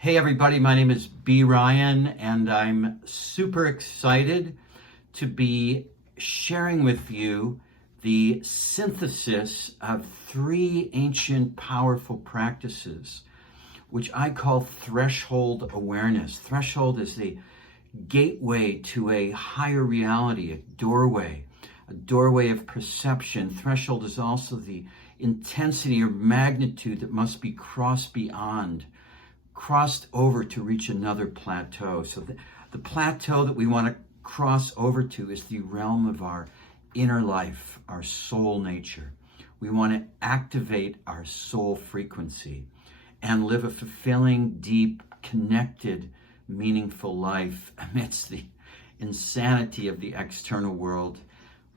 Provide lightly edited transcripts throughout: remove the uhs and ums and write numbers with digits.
Hey everybody, my name is B. Ryan, and I'm super excited to be sharing with you the synthesis of three ancient powerful practices, which I call threshold awareness. Threshold is the gateway to a higher reality, a doorway of perception. Threshold is also the intensity or magnitude that must be crossed over to reach another plateau. So the plateau that we want to cross over to is the realm of our inner life, our soul nature. We want to activate our soul frequency and live a fulfilling, deep, connected, meaningful life amidst the insanity of the external world.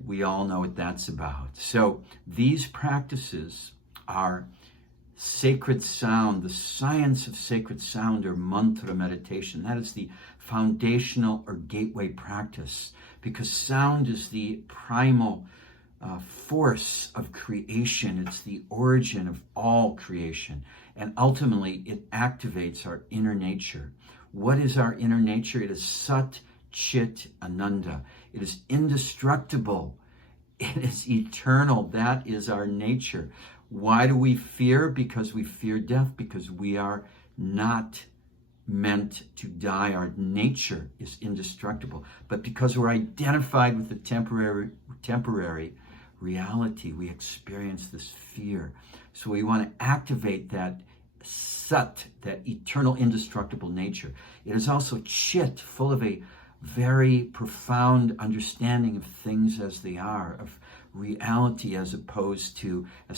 We all know what that's about. So these practices are sacred sound, the science of sacred sound, or mantra meditation. That is the foundational or gateway practice, because sound is the primal force of creation. It's the origin of all creation. And ultimately, it activates our inner nature. What is our inner nature? It is Sat Chit Ananda. It is indestructible. It is eternal. That is our nature. Why do we fear? Because we fear death, because we are not meant to die. Our nature is indestructible. But because we're identified with the temporary reality, we experience this fear. So we want to activate that Sat, that eternal indestructible nature. It is also Chit, full of a very profound understanding of things as they are, of reality as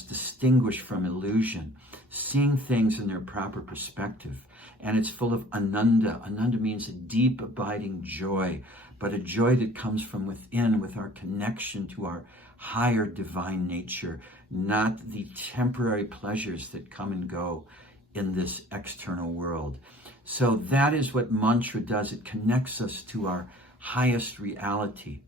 distinguished from illusion, seeing things in their proper perspective. And it's full of Ananda. Ananda means a deep, abiding joy, but a joy that comes from within, with our connection to our higher divine nature, not the temporary pleasures that come and go in this external world. So that is what mantra does. It connects us to our highest reality.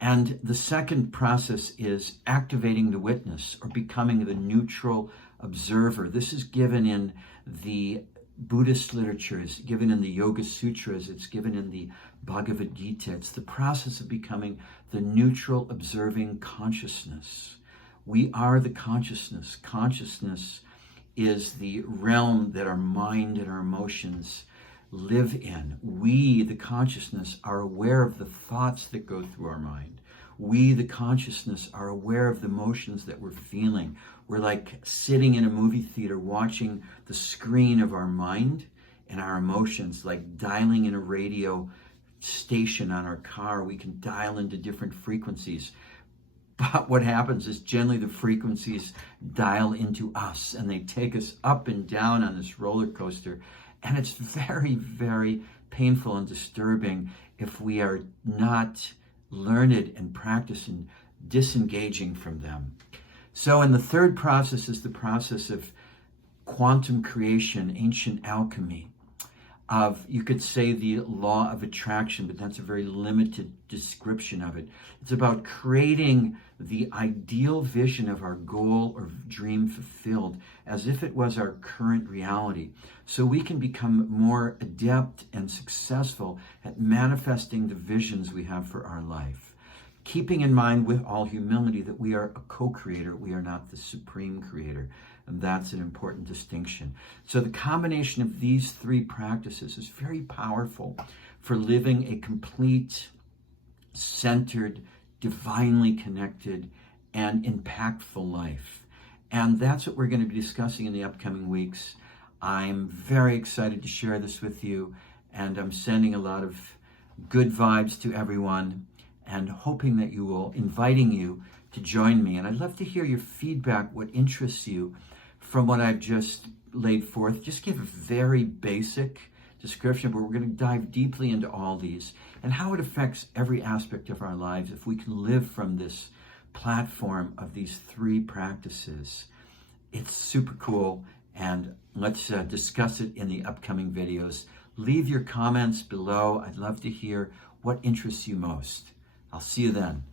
And the second process is activating the witness, or becoming the neutral observer. This is given in the Buddhist literature, it's given in the Yoga Sutras, it's given in the Bhagavad Gita. It's the process of becoming the neutral observing consciousness. We are the consciousness. Consciousness is the realm that our mind and our emotions live in. We, the consciousness, are aware of the thoughts that go through our mind. We, the consciousness, are aware of the emotions that we're feeling. We're like sitting in a movie theater watching the screen of our mind and our emotions, like dialing in a radio station on our car. We can dial into different frequencies. But what happens is generally the frequencies dial into us, and they take us up and down on this roller coaster. And it's very, very painful and disturbing if we are not learned and practicing disengaging from them. So, and the third process is the process of quantum creation, ancient alchemy, of, you could say, the law of attraction, but that's a very limited description of it. It's about creating the ideal vision of our goal or dream fulfilled as if it was our current reality, so we can become more adept and successful at manifesting the visions we have for our life, keeping in mind with all humility that we are a co-creator, we are not the supreme creator. And that's an important distinction. So the combination of these three practices is very powerful for living a complete, centered, divinely connected, and impactful life. And that's what we're going to be discussing in the upcoming weeks. I'm very excited to share this with you, and I'm sending a lot of good vibes to everyone, and hoping that inviting you to join me. And I'd love to hear your feedback, what interests you from what I've just laid forth. Just give a very basic description, but we're going to dive deeply into all these and how it affects every aspect of our lives if we can live from this platform of these three practices. It's super cool, and let's discuss it in the upcoming videos. Leave your comments below. I'd love to hear what interests you most. I'll see you then.